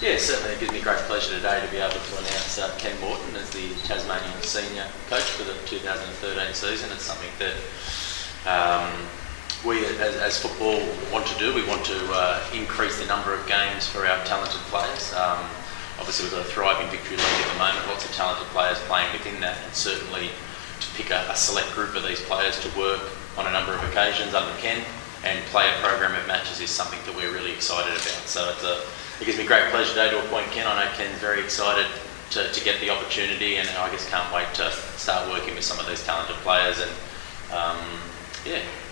Yeah, certainly it gives me great pleasure today to be able to announce Ken Morton as the Tasmanian senior coach for the 2013 season. It's something that we as football want to do. We want to increase the number of games for our talented players. Obviously we've got a thriving Victory League at the moment, lots of talented players playing within that, and certainly to pick a select group of these players to work on a number of occasions under Ken and play a program of matches is something that we're really excited about. So it gives me great pleasure today to appoint Ken. I know Ken's very excited to get the opportunity, and I guess can't wait to start working with some of these talented players and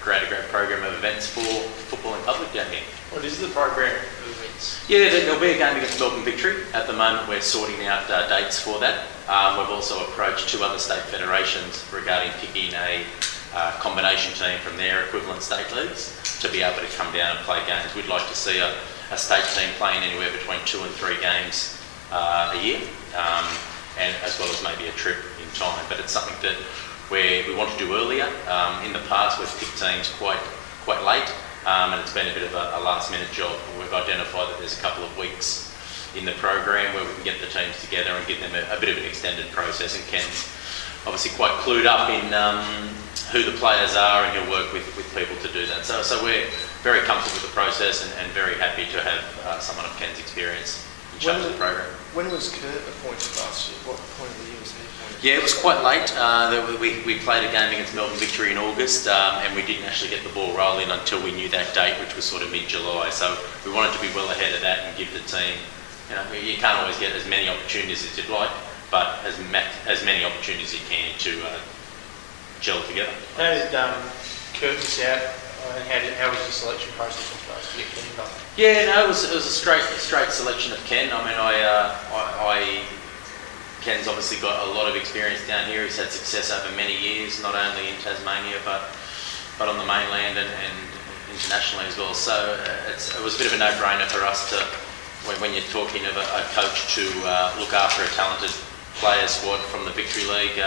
create a great program of events for football in public down here. What is the program of events? Yeah, there'll be a game against Melbourne Victory. At the moment we're sorting out dates for that. We've also approached two other state federations regarding picking a combination team from their equivalent state leagues to be able to come down and play games. We'd like to see a state team playing anywhere between 2 and 3 games a year, and as well as maybe a trip in time. But it's something that we want to do earlier. In the past we've picked teams quite late, and it's been a bit of a last minute job. We've identified that there's a couple of weeks in the program where we can get the teams together and give them a bit of an extended process, and Ken's obviously quite clued up in who the players are, and he'll work with people to do that. So we're very comfortable with the process and very happy to have someone of Ken's experience in charge of the program. When was Kurt appointed last year? What point of the year was he appointed? Yeah, it was quite late. We played a game against Melbourne Victory in August, and we didn't actually get the ball rolling until we knew that date, which was sort of mid-July. So we wanted to be well ahead of that and give the team, you can't always get as many opportunities as you'd like, but as many opportunities as you can to gel together. How did Kurt miss out, and how was the selection process in place to get Ken involved? Yeah, no, it was a straight selection of Ken. I mean, Ken's obviously got a lot of experience down here. He's had success over many years, not only in Tasmania but on the mainland and internationally as well. So it was a bit of a no-brainer for us to, when you're talking of a coach to look after a talented player squad from the Victory League.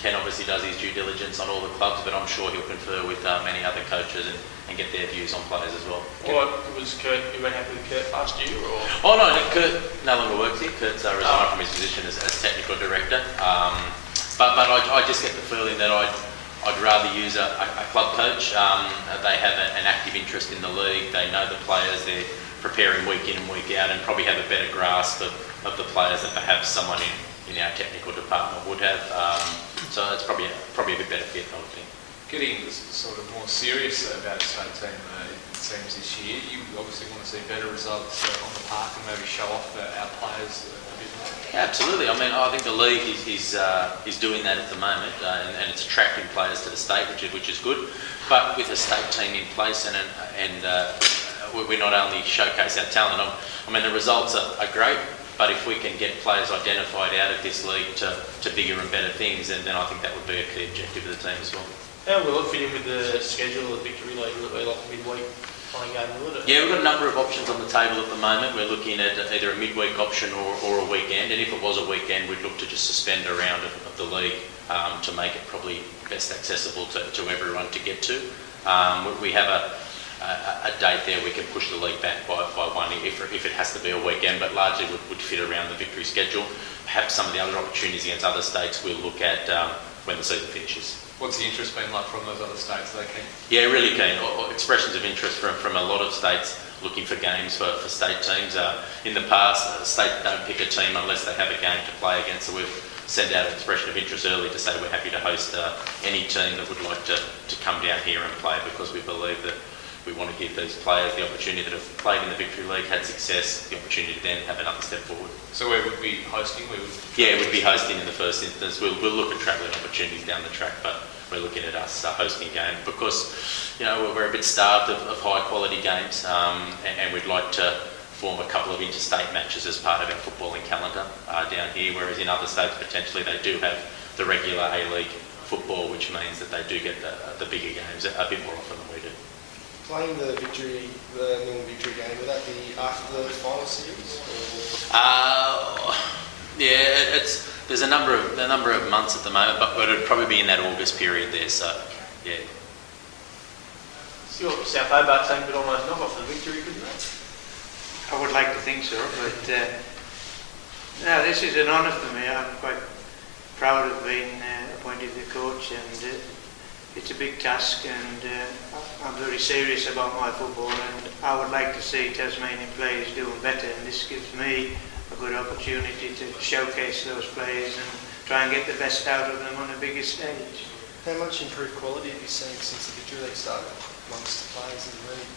Ken obviously does his due diligence on all the clubs, but I'm sure he'll confer with many other coaches and get their views on players as well. What was Kurt? You weren't happy with Kurt last year, or? Oh no, Kurt no longer works here. Kurt's resigned from his position as technical director. But I just get the feeling that I'd rather use a club coach. They have an active interest in the league. They know the players. They're preparing week in and week out, and probably have a better grasp of the players than perhaps someone in our technical department would have. So it's probably a bit better fit, I would think. Getting sort of more serious about the state team, it seems this year. You obviously want to see better results on the park and maybe show off our players a bit more. Yeah, absolutely. I mean, I think the league is doing that at the moment, and it's attracting players to the state, which is good. But with a state team in place, and we not only showcase our talent. I mean, the results are great. But if we can get players identified out of this league to bigger and better things, then I think that would be a key objective of the team as well. How will it fit in with the schedule of the Victory League? Will it be like a midweek kind of game, will it? Yeah, we've got a number of options on the table at the moment. We're looking at either a midweek option or a weekend, and if it was a weekend, we'd look to just suspend a round of the league to make it probably best accessible to everyone to get to. We have a date there we can push the league back by one if it has to be a weekend, but largely would fit around the Victory schedule. Perhaps some of the other opportunities against other states we'll look at when the season finishes. What's the interest been like from those other states? Are they keen? Yeah, really keen. Expressions of interest from a lot of states looking for games for state teams. In the past, states don't pick a team unless they have a game to play against, so we've sent out an expression of interest early to say we're happy to host any team that would like to come down here and play, because we believe that we want to give these players the opportunity that have played in the Victory League, had success, the opportunity to then have another step forward. So we would be hosting? Yeah, we'd be hosting in the first instance. We'll look at travelling opportunities down the track, but we're looking at us hosting games because, we're a bit starved of high quality games, and we'd like to form a couple of interstate matches as part of our footballing calendar down here, whereas in other states potentially they do have the regular A-League football, which means that they do get the bigger games a bit more often than we do. Playing the Melbourne Victory game, would that be after the final series? Yeah, there's a number of months at the moment, but it'd probably be in that August period there. So, yeah. So your South Hobart team could almost knock off the Victory, couldn't they? I would like to think so, but no, this is an honour for me. I'm quite proud of being appointed the coach, and it's a big task, and I'm very serious about my football, and I would like to see Tasmanian players doing better, and this gives me a good opportunity to showcase those players and try and get the best out of them on a bigger stage. How much improved quality have you seen since the Victory League started amongst the players in the league?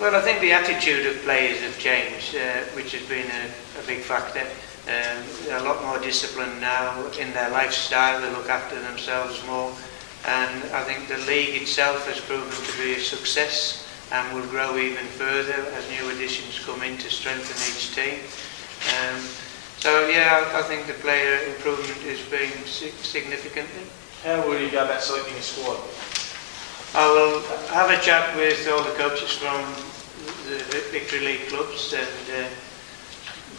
Well, I think the attitude of players have changed, which has been a big factor. They're a lot more disciplined now in their lifestyle. They look after themselves more, and I think the league itself has proven to be a success and will grow even further as new additions come in to strengthen each team. So yeah, I think the player improvement is being significantly. How will you go about selecting a squad? I will have a chat with all the coaches from the Victory League clubs, and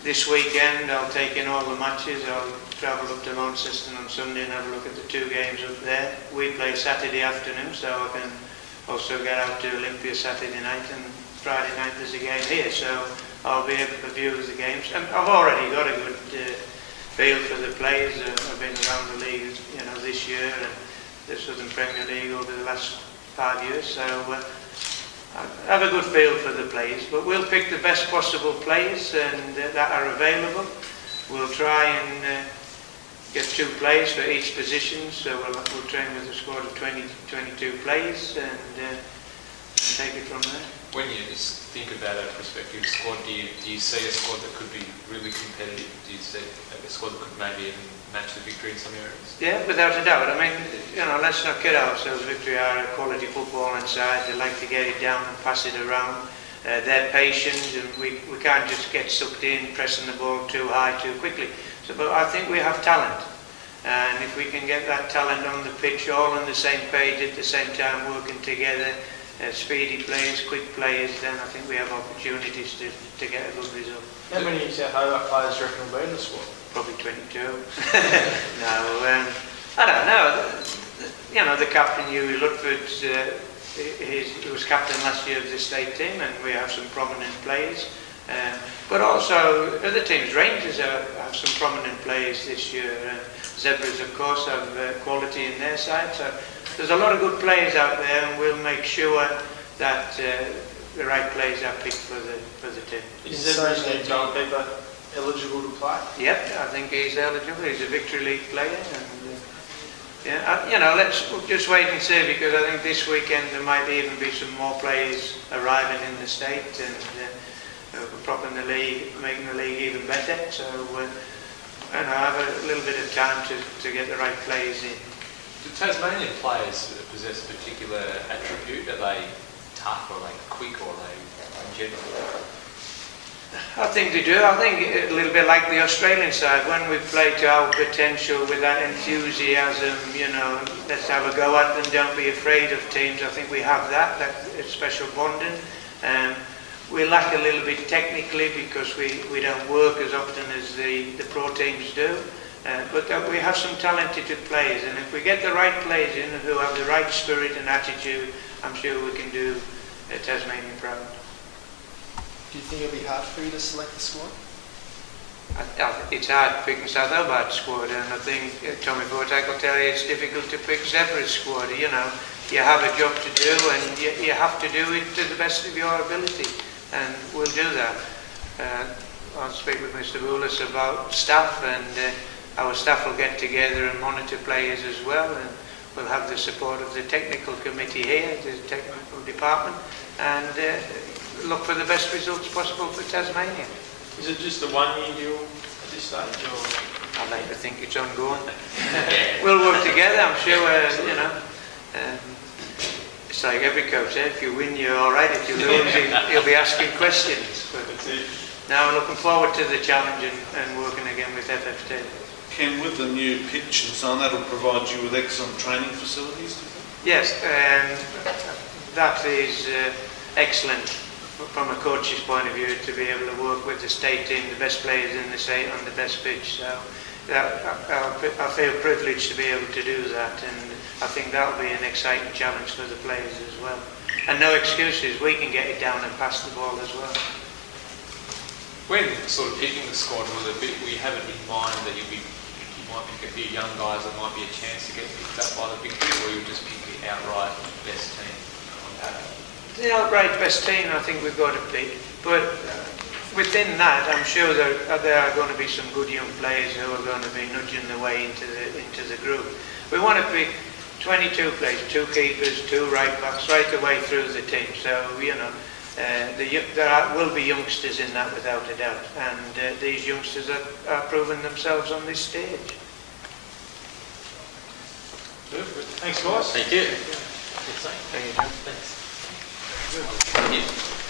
this weekend I'll take in all the matches. I'll travel up to Launceston on Sunday and have a look at the 2 games up there. We play Saturday afternoon, so I can also get out to Olympia Saturday night, and Friday night there's a game here, so I'll be able to view the games. And I've already got a good feel for the players. I've been around the league, this year and the Southern Premier League over the last 5 years, so I have a good feel for the players. But we'll pick the best possible players and that are available. We'll try and get 2 players for each position, so we'll train with a squad of 22 players and take it from there. When you just think about a prospective squad, do you see a squad that could be really competitive? Do you see a squad that could maybe even match the Victory in some areas? Yeah, without a doubt. I mean, let's not kid ourselves. Victory are a quality footballing side. They like to get it down and pass it around. They're patient, and we can't just get sucked in, pressing the ball too high too quickly. So, but I think we have talent. And if we can get that talent on the pitch, all on the same page at the same time, working together, speedy players, quick players, then I think we have opportunities to get a good result. How many South Hobart players do you reckon will be in the squad? Probably 22. No, I don't know. The captain, Hughie Ludford, he was captain last year of the state team, and we have some prominent players. But also other teams, Rangers have some prominent players this year. Zebras, of course, have quality in their side. So there's a lot of good players out there, and we'll make sure that the right players are picked for the team. Is Zebras new goalkeeper eligible to play? Yep, I think he's eligible. He's a Victory League player, and let's just wait and see, because I think this weekend there might even be some more players arriving in the state and propping the league, making the league even better. So I have a little bit of time to get the right players in. Do Tasmanian players possess a particular attribute? Are they tough, or are they quick, or are they in general? I think they do. I think a little bit like the Australian side, when we play to our potential with that enthusiasm, let's have a go at them, don't be afraid of teams. I think we have that special bonding. We lack a little bit technically because we don't work as often as the pro teams do. But we have some talented players, and if we get the right players in who have the right spirit and attitude, I'm sure we can do Tasmania proud. Do you think it'll be hard for you to select the squad? It's hard picking South Hobart squad, and I think Tommy Vortak will tell you it's difficult to pick Zebra's squad. You have a job to do, and you have to do it to the best of your ability, and we'll do that. I'll speak with Mr. Boulous about staff, and our staff will get together and monitor players as well, and we'll have the support of the technical committee here, the technical department, and look for the best results possible for Tasmania. Is it just a 1-year deal at this stage, or? I like to think it's ongoing. We'll work together, I'm sure, it's like every coach, if you win, you're all right. If you lose, he'll be asking questions. But now we're looking forward to the challenge and working again with FFT. Ken, with the new pitch and so on, that'll provide you with excellent training facilities, do you think? Yes, that is excellent from a coach's point of view, to be able to work with the state team, the best players in the state on the best pitch. So I feel privileged to be able to do that, and I think that'll be an exciting challenge for the players as well. And no excuses, we can get it down and pass the ball as well. When sort of picking the squad, will you have it in mind that you might pick a few young guys that might be a chance to get picked up by the big three, or you just pick the outright best team on paper? The outright best team, I think we've got to pick. But within that, I'm sure there are going to be some good young players who are going to be nudging their way into the group. We want to pick 22 players, 2 keepers, 2 right backs, right the way through the team. So, you know, will be youngsters in that without a doubt. And these youngsters are proving themselves on this stage. Perfect. Thanks, guys. Thank you. Thank you, John. Thanks. Thank you.